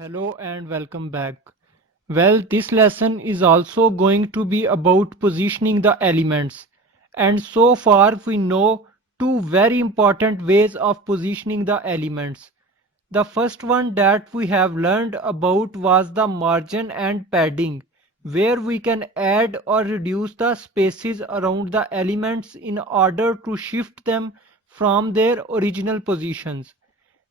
Hello and welcome back. Well, this lesson is also going to be about positioning the elements. And so far we know two very important ways of positioning the elements. The first one that we have learned about was the margin and padding, where we can add or reduce the spaces around the elements in order to shift them from their original positions.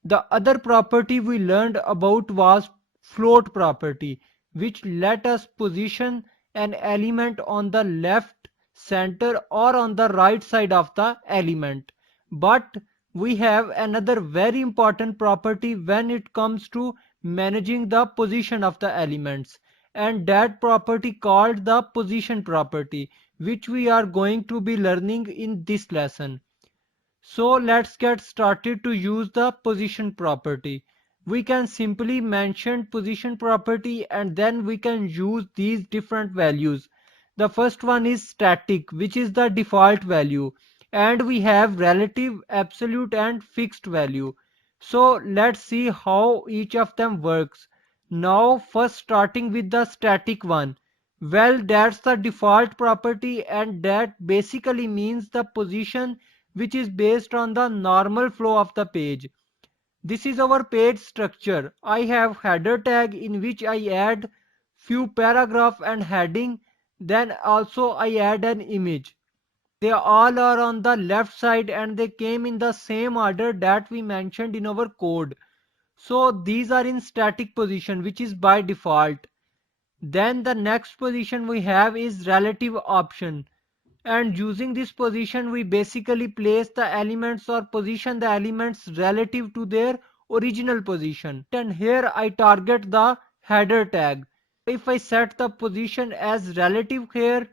The other property we learned about was float property, which let us position an element on the left, center or on the right side of the element. But we have another very important property when it comes to managing the position of the elements, and that property called the position property, which we are going to be learning in this lesson. So let's get started to use the position property. We can simply mention position property and then we can use these different values. The first one is static, which is the default value, and we have relative, absolute and fixed value. So let's see how each of them works. Now first starting with the static one. Well, that's the default property and that basically means the position which is based on the normal flow of the page. This is our page structure. I have header tag in which I add few paragraph and heading, then also I add an image. They all are on the left side and they came in the same order that we mentioned in our code. So these are in static position, which is by default. Then the next position we have is relative option, and using this position we basically place the elements or position the elements relative to their original position. And here I target the header tag. If I set the position as relative here,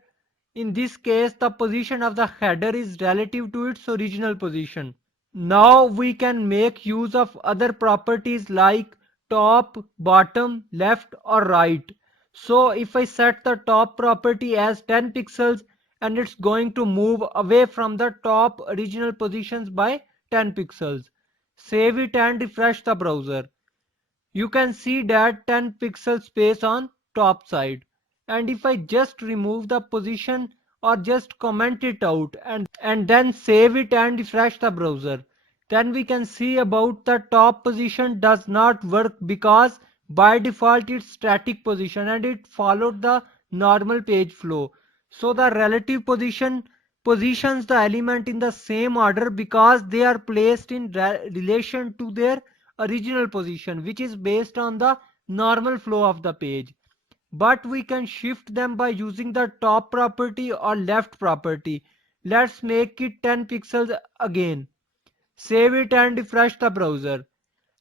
in this case the position of the header is relative to its original position. Now we can make use of other properties like top, bottom, left or right. So if I set the top property as 10 pixels, and it's going to move away from the top original positions by 10 pixels. Save it and refresh the browser. You can see that 10 pixel space on top side. And if I just remove the position or just comment it out and then save it and refresh the browser, then we can see about the top position does not work because by default it's static position and it followed the normal page flow. So the relative position positions the element in the same order because they are placed in relation to their original position, which is based on the normal flow of the page. But we can shift them by using the top property or left property. Let's make it 10 pixels again. Save it and refresh the browser.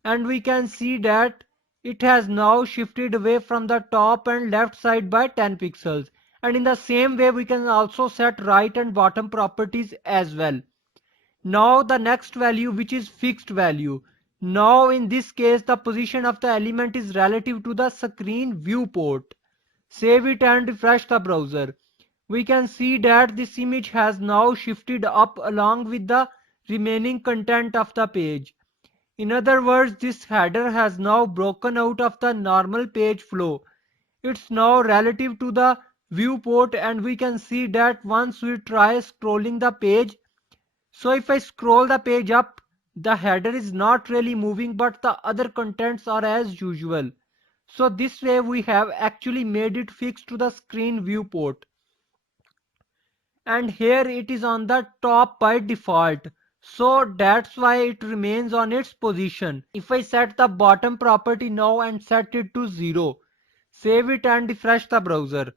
And we can see that it has now shifted away from the top and left side by 10 pixels. And in the same way we can also set right and bottom properties as well. Now the next value, which is fixed value. Now in this case the position of the element is relative to the screen viewport. Save it and refresh the browser. We can see that this image has now shifted up along with the remaining content of the page. In other words, this header has now broken out of the normal page flow. It's now relative to the viewport, and we can see that once we try scrolling the page, so if I scroll the page up, the header is not really moving but the other contents are as usual. So this way we have actually made it fixed to the screen viewport. And here it is on the top by default. So that's why it remains on its position. If I set the bottom property now and set it to 0, save it and refresh the browser.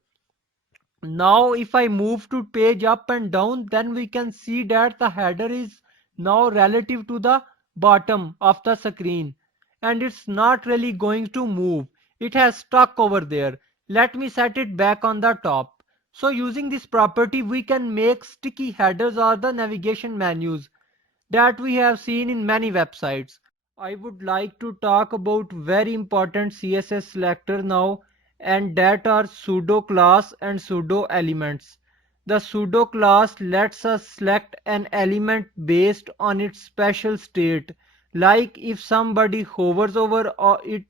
Now if I move to page up and down, then we can see that the header is now relative to the bottom of the screen and it's not really going to move. It has stuck over there. Let me set it back on the top. So using this property we can make sticky headers or the navigation menus that we have seen in many websites. I would like to talk about very important CSS selector now, and that are pseudo-class and pseudo-elements. The pseudo-class lets us select an element based on its special state, like if somebody hovers over it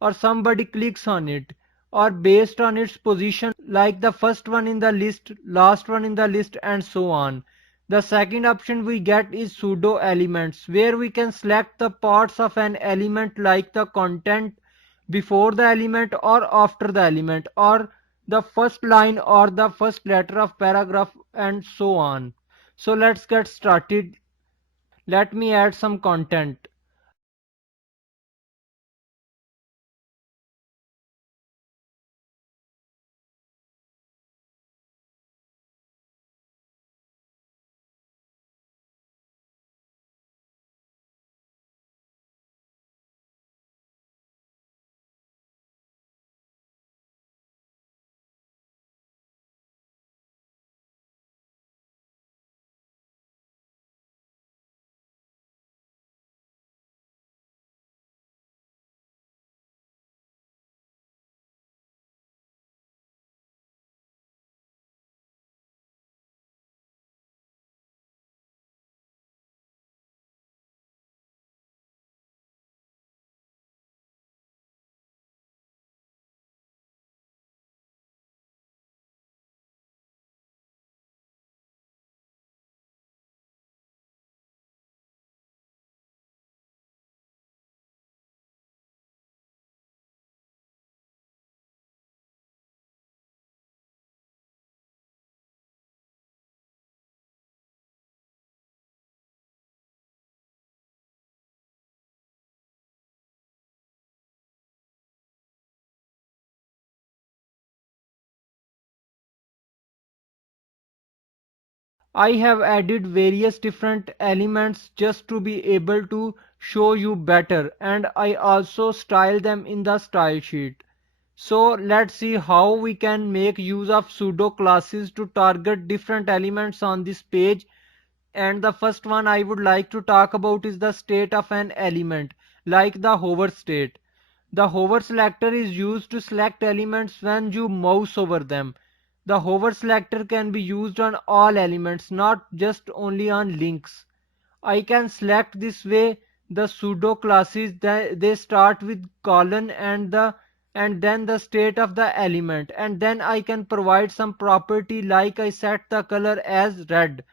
or somebody clicks on it, or based on its position like the first one in the list, last one in the list, and so on. The second option we get is pseudo elements, where we can select the parts of an element like the content before the element or after the element, or the first line or the first letter of paragraph, and so on. So let's get started. Let me add some content. I have added various different elements just to be able to show you better, and I also style them in the style sheet. So let's see how we can make use of pseudo classes to target different elements on this page. And the first one I would like to talk about is the state of an element, like the hover state. The hover selector is used to select elements when you mouse over them. The hover selector can be used on all elements, not just only on links. I can select this way the pseudo classes that they start with colon and then the state of the element, and then I can provide some property like I set the color as red.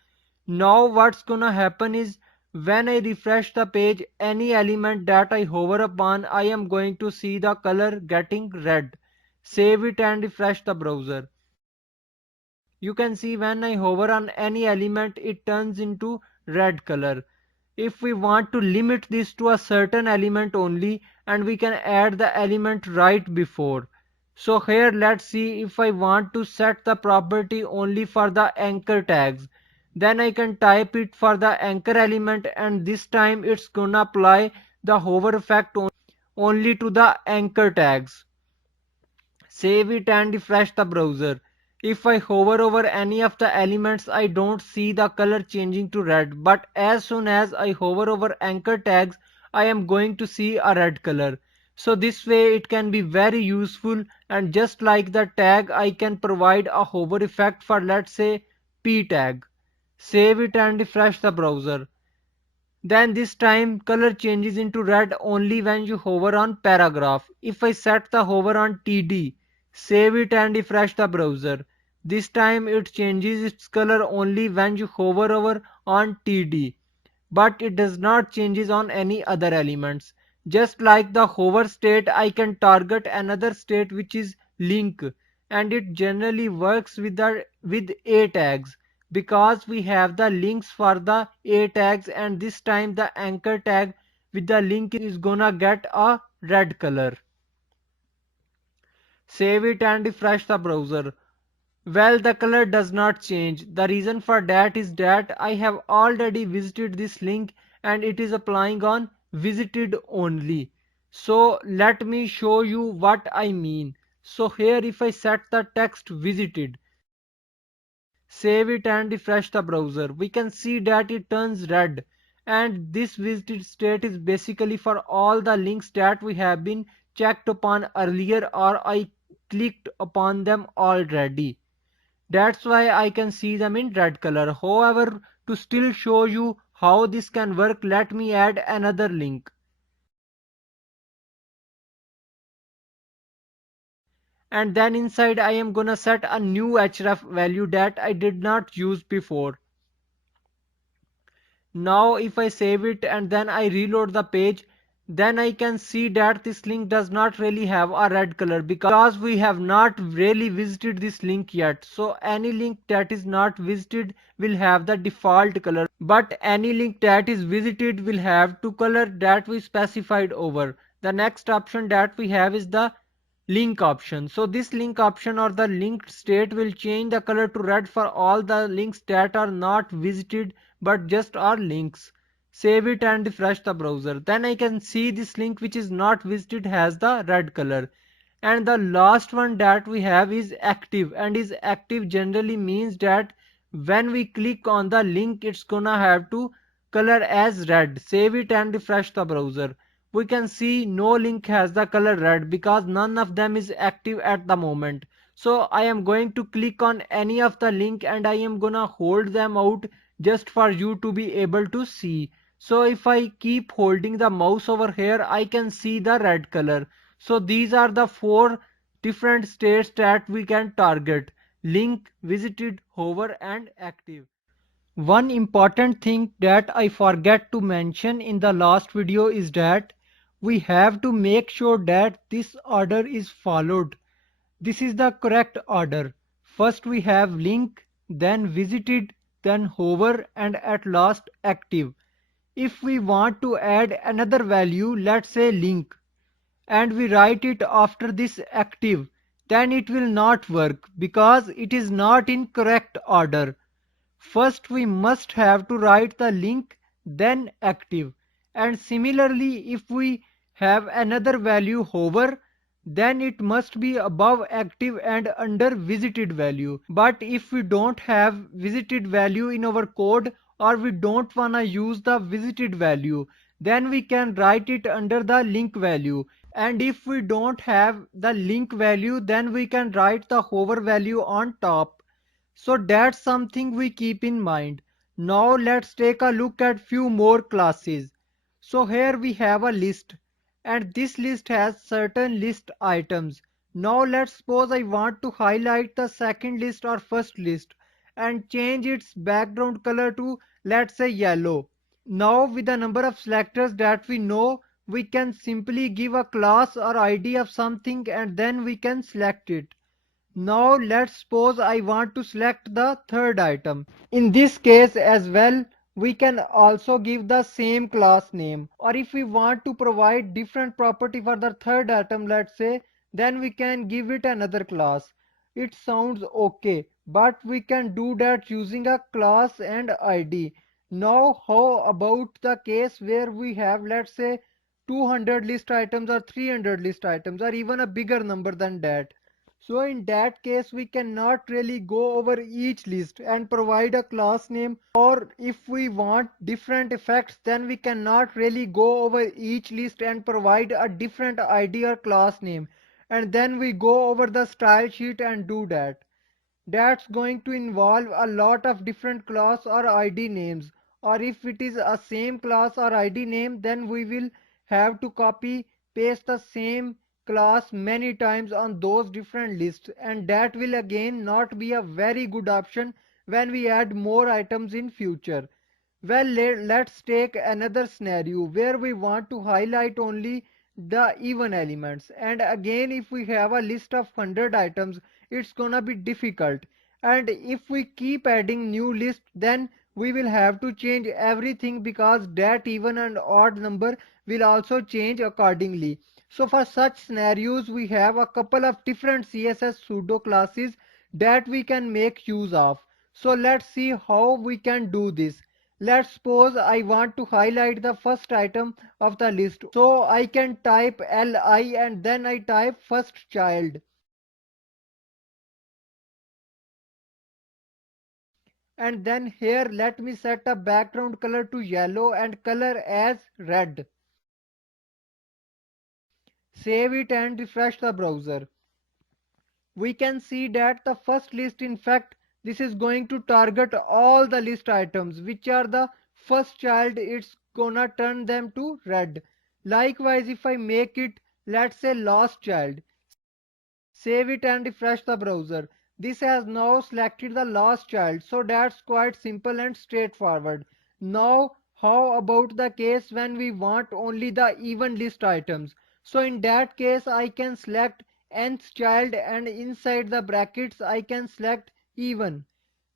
Now what's gonna happen is when I refresh the page, any element that I hover upon, I am going to see the color getting red. Save it and refresh the browser. You can see when I hover on any element, it turns into red color. If we want to limit this to a certain element only, and we can add the element right before. So here let's see if I want to set the property only for the anchor tags. Then I can type it for the anchor element, and this time it's gonna apply the hover effect only to the anchor tags. Save it and refresh the browser. If I hover over any of the elements, I don't see the color changing to red, but as soon as I hover over anchor tags, I am going to see a red color. So this way it can be very useful, and just like the tag, I can provide a hover effect for, let's say, p tag. Save it and refresh the browser. Then this time color changes into red only when you hover on paragraph. If I set the hover on TD, save it and refresh the browser. This time it changes its color only when you hover over on TD, but it does not changes on any other elements. Just like the hover state, I can target another state which is link, and it generally works with a tags because we have the links for the a tags, and this time the anchor tag with the link is gonna get a red color. Save it and refresh the browser. Well, the color does not change. The reason for that is that I have already visited this link and it is applying on visited only. So let me show you what I mean. So here if I set the text visited, save it and refresh the browser, we can see that it turns red, and this visited state is basically for all the links that we have been checked upon earlier or I clicked upon them already. That's why I can see them in red color. However, to still show you how this can work, let me add another link. and then inside I am gonna set a new href value that I did not use before. Now if I save it and then I reload the page, then I can see that this link does not really have a red color because we have not really visited this link yet. So any link that is not visited will have the default color, but any link that is visited will have two color that we specified over. The next option that we have is the link option. So this link option or the linked state will change the color to red for all the links that are not visited but just are links. Save it and refresh the browser. Then I can see this link which is not visited has the red color. And the last one that we have is active, and is active generally means that when we click on the link it's gonna have to color as red. Save it and refresh the browser. We can see no link has the color red because none of them is active at the moment. So I am going to click on any of the link and I am gonna hold them out just for you to be able to see. So if I keep holding the mouse over here, I can see the red color. So these are the four different states that we can target: link, visited, hover and active. One important thing that I forget to mention in the last video is that we have to make sure that this order is followed. This is the correct order. First we have link, then visited, then hover and at last active. If we want to add another value, let's say link, and we write it after this active, then it will not work because it is not in correct order. First we must have to write the link, then active. And similarly, if we have another value hover, then it must be above active and under visited value. But if we don't have visited value in our code, or we don't wanna use the visited value, then we can write it under the link value. And if we don't have the link value, then we can write the hover value on top. So that's something we keep in mind. Now let's take a look at few more classes. So here we have a list, and this list has certain list items. Now let's suppose I want to highlight the second list or first list and change its background color to, let's say, yellow. Now with the number of selectors that we know, we can simply give a class or ID of something and then we can select it. Now let's suppose I want to select the third item. In this case as well, we can also give the same class name. Or if we want to provide different property for the third item, let's say, then we can give it another class. It sounds okay, but we can do that using a class and ID. Now how about the case where we have, let's say, 200 list items or 300 list items or even a bigger number than that? So in that case, we cannot really go over each list and provide a class name, or if we want different effects, then we cannot really go over each list and provide a different ID or class name. And then we go over the style sheet and do that. That's going to involve a lot of different class or ID names. Or if it is a same class or ID name, then we will have to copy paste the same class many times on those different lists, and that will again not be a very good option when we add more items in future. Well, let's take another scenario where we want to highlight only the even elements. And again, if we have a list of 100 items, it's gonna be difficult. And if we keep adding new list, then we will have to change everything because that even and odd number will also change accordingly. So for such scenarios, we have a couple of different CSS pseudo classes that we can make use of. So let's see how we can do this. Let's suppose I want to highlight the first item of the list. So I can type li and then I type first child. And then here let me set a background color to yellow and color as red. Save it and refresh the browser. We can see that the first list, in fact, this is going to target all the list items which are the first child. It's gonna turn them to red. Likewise, if I make it, let's say, last child, Save it and refresh the browser. This has now selected the last child, so that's quite simple and straightforward. Now, how about the case when we want only the even list items? So in that case, I can select nth child and inside the brackets I can select even.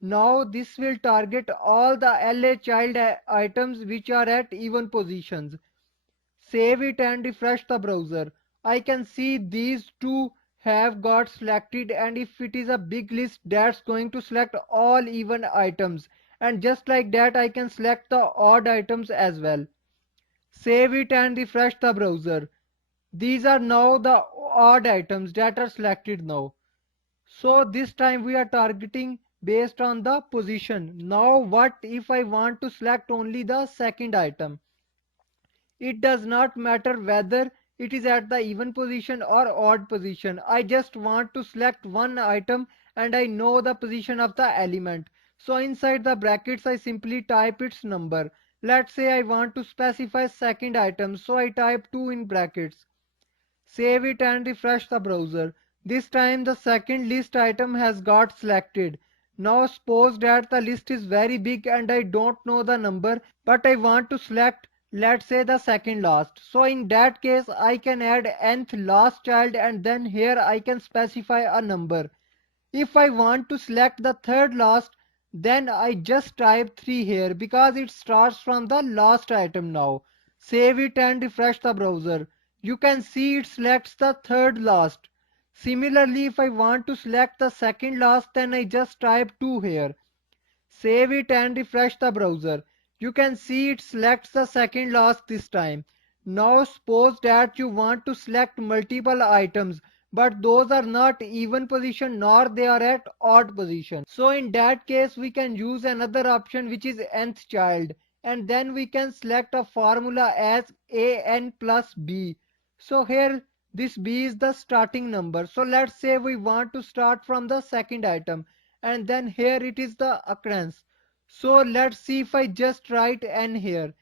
Now this will target all the LA child items which are at even positions. Save it and refresh the browser. I can see these two have got selected, and if it is a big list, that's going to select all even items, and just like that I can select the odd items as well. Save it and refresh the browser. These are now the odd items that are selected now. So this time we are targeting based on the position. Now what if I want to select only the second item? It does not matter whether it is at the even position or odd position. I just want to select one item and I know the position of the element. So inside the brackets I simply type its number. Let's say I want to specify second item, so I type 2 in brackets. Save it and refresh the browser. This time the second list item has got selected. Now suppose that the list is very big and I don't know the number, but I want to select, let's say, the second last. So in that case I can add nth last child and then here I can specify a number. If I want to select the third last, then I just type 3 here because it starts from the last item now. Save it and refresh the browser. You can see it selects the third last. Similarly, if I want to select the second last, then I just type 2 here. Save it and refresh the browser. You can see it selects the second last this time. Now suppose that you want to select multiple items, but those are not even position nor they are at odd position. So in that case we can use another option which is nth child, and then we can select a formula as an plus b. So here this b is the starting number. So let's say we want to start from the second item, and then here it is the occurrence. So let's see if I just write n here.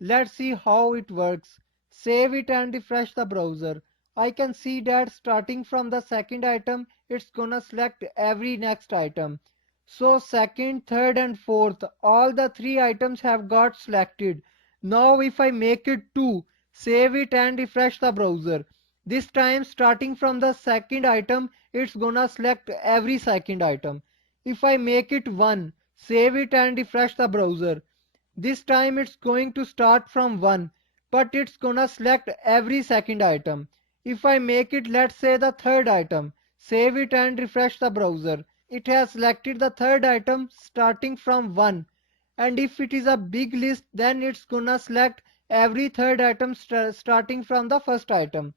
Let's see how it works. Save it and refresh the browser. I can see that starting from the second item, it's gonna select every next item. So second, third and fourth, all the three items have got selected. Now if I make it 2, save it and refresh the browser. This time starting from the second item, it's gonna select every second item. If I make it 1, save it and refresh the browser. This time it's going to start from 1, but it's gonna select every second item. If I make it, let's say, the third item, save it and refresh the browser. It has selected the third item starting from 1. And if it is a big list, then it's gonna select every third item starting from the first item.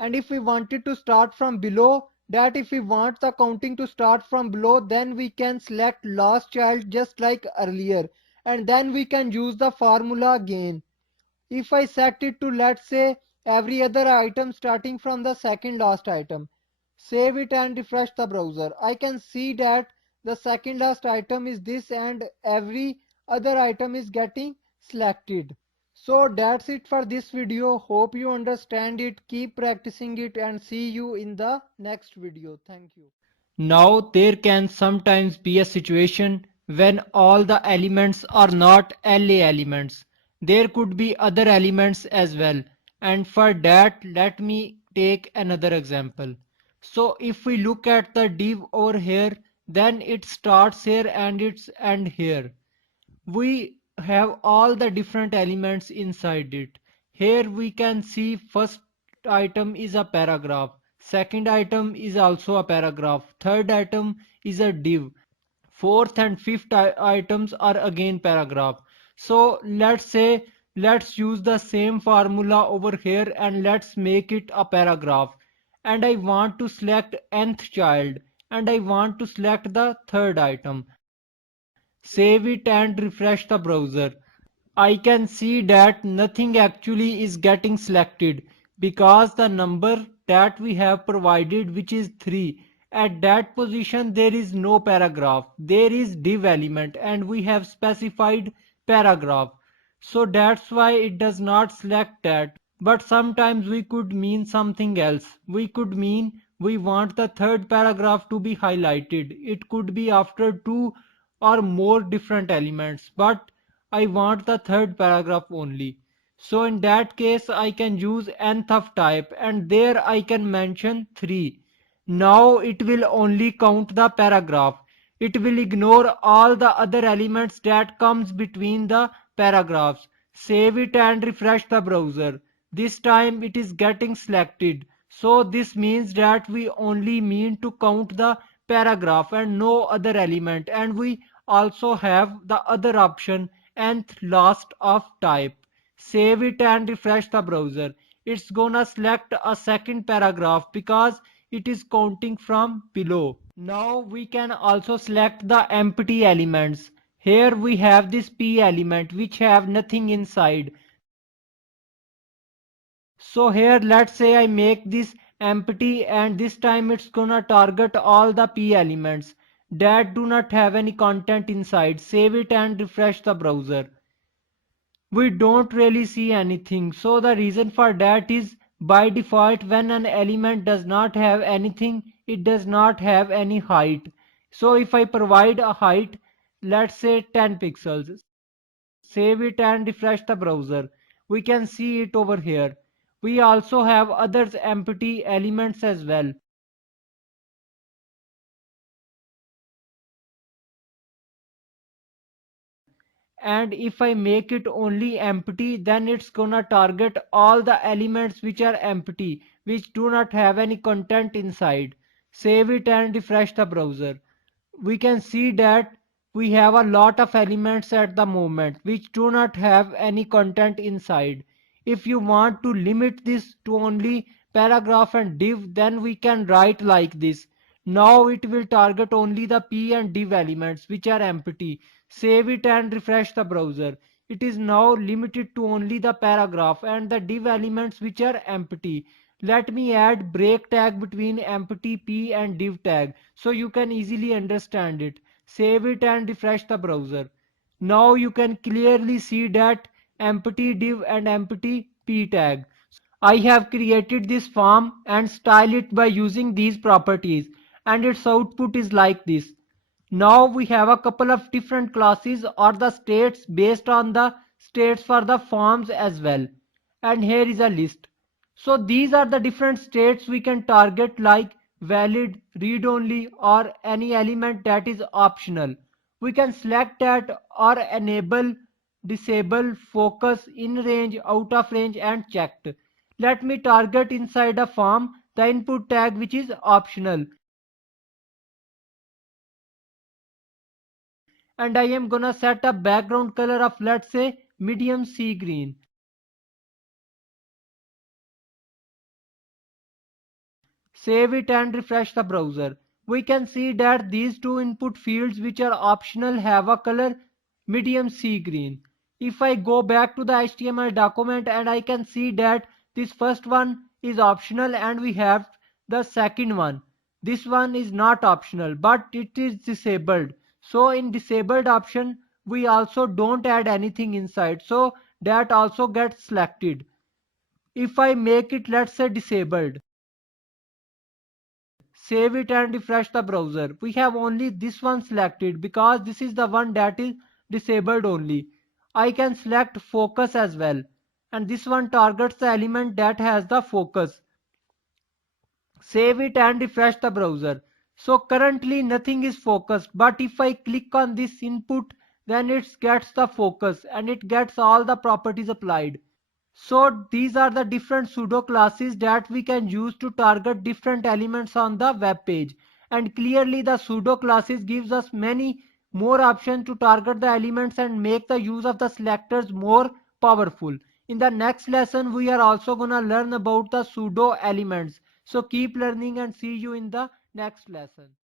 And if we wanted to start from below, that if we want the counting to start from below, then we can select last child just like earlier, and then we can use the formula again. If I set it to, let's say, every other item starting from the second last item, save it and refresh the browser, I can see that the second last item is this and every other item is getting selected. So that's it for this video. Hope you understand it. Keep practicing it and see you in the next video. Thank you. Now there can sometimes be a situation when all the elements are not LA elements. There could be other elements as well. And for that, let me take another example. So if we look at the div over here, then it starts here and it's end here. We have all the different elements inside it. Here we can see first item is a paragraph, second item is also a paragraph, third item is a div, fourth and fifth items are again paragraph. So let's say, let's use the same formula over here and let's make it a paragraph, and I want to select nth child and I want to select the third item. Save it and refresh the browser. I can see that nothing actually is getting selected because the number that we have provided, which is 3, at that position there is no paragraph. There is div element and we have specified paragraph. So that's why it does not select that. But sometimes we could mean something else. We could mean we want the third paragraph to be highlighted. It could be after two or more different elements, but I want the third paragraph only. So in that case I can use nth of type and there I can mention 3. Now it will only count the paragraph. It will ignore all the other elements that comes between the paragraphs. Save it and refresh the browser. This time it is getting selected. So this means that we only mean to count the paragraph and no other element, and we also have the other option nth last of type. Save it and refresh the browser. It's gonna select a second paragraph because it is counting from below. Now we can also select the empty elements. Here we have this p element which have nothing inside. So here let's say I make this empty and this time it's gonna target all the p elements that do not have any content inside. Save it and refresh the browser. We don't really see anything. So the reason for that is by default when an element does not have anything, it does not have any height. So if I provide a height, let's say 10 pixels, save it and refresh the browser, we can see it over here. We also have others empty elements as well. And if I make it only empty, then it's gonna target all the elements which are empty, which do not have any content inside. Save it and refresh the browser. We can see that we have a lot of elements at the moment which do not have any content inside. If you want to limit this to only paragraph and div, then we can write like this. Now it will target only the p and div elements which are empty. Save it and refresh the browser. It is now limited to only the paragraph and the div elements which are empty. Let me add break tag between empty p and div tag so you can easily understand it. Save it and refresh the browser. Now you can clearly see that empty div and empty p tag. I have created this form and style it by using these properties, and its output is like this. Now we have a couple of different classes or the states based on the states for the forms as well. And here is a list. So these are the different states we can target like valid, read only or any element that is optional. We can select that or enable, disable, focus, in range, out of range and checked. Let me target inside a form the input tag which is optional. And I am gonna set a background color of let's say medium sea green. Save it and refresh the browser. We can see that these two input fields which are optional have a color medium sea green. If I go back to the HTML document and I can see that this first one is optional and we have the second one. This one is not optional but it is disabled. So in disabled option we also don't add anything inside. So that also gets selected. If I make it let's say disabled, save it and refresh the browser. We have only this one selected because this is the one that is disabled only. I can select focus as well. And this one targets the element that has the focus. Save it and refresh the browser. So currently nothing is focused, but if I click on this input, then it gets the focus and it gets all the properties applied. So these are the different pseudo classes that we can use to target different elements on the web page. And clearly the pseudo classes gives us many more options to target the elements and make the use of the selectors more powerful. In the next lesson, we are also gonna learn about the pseudo elements. So keep learning and see you in the next lesson.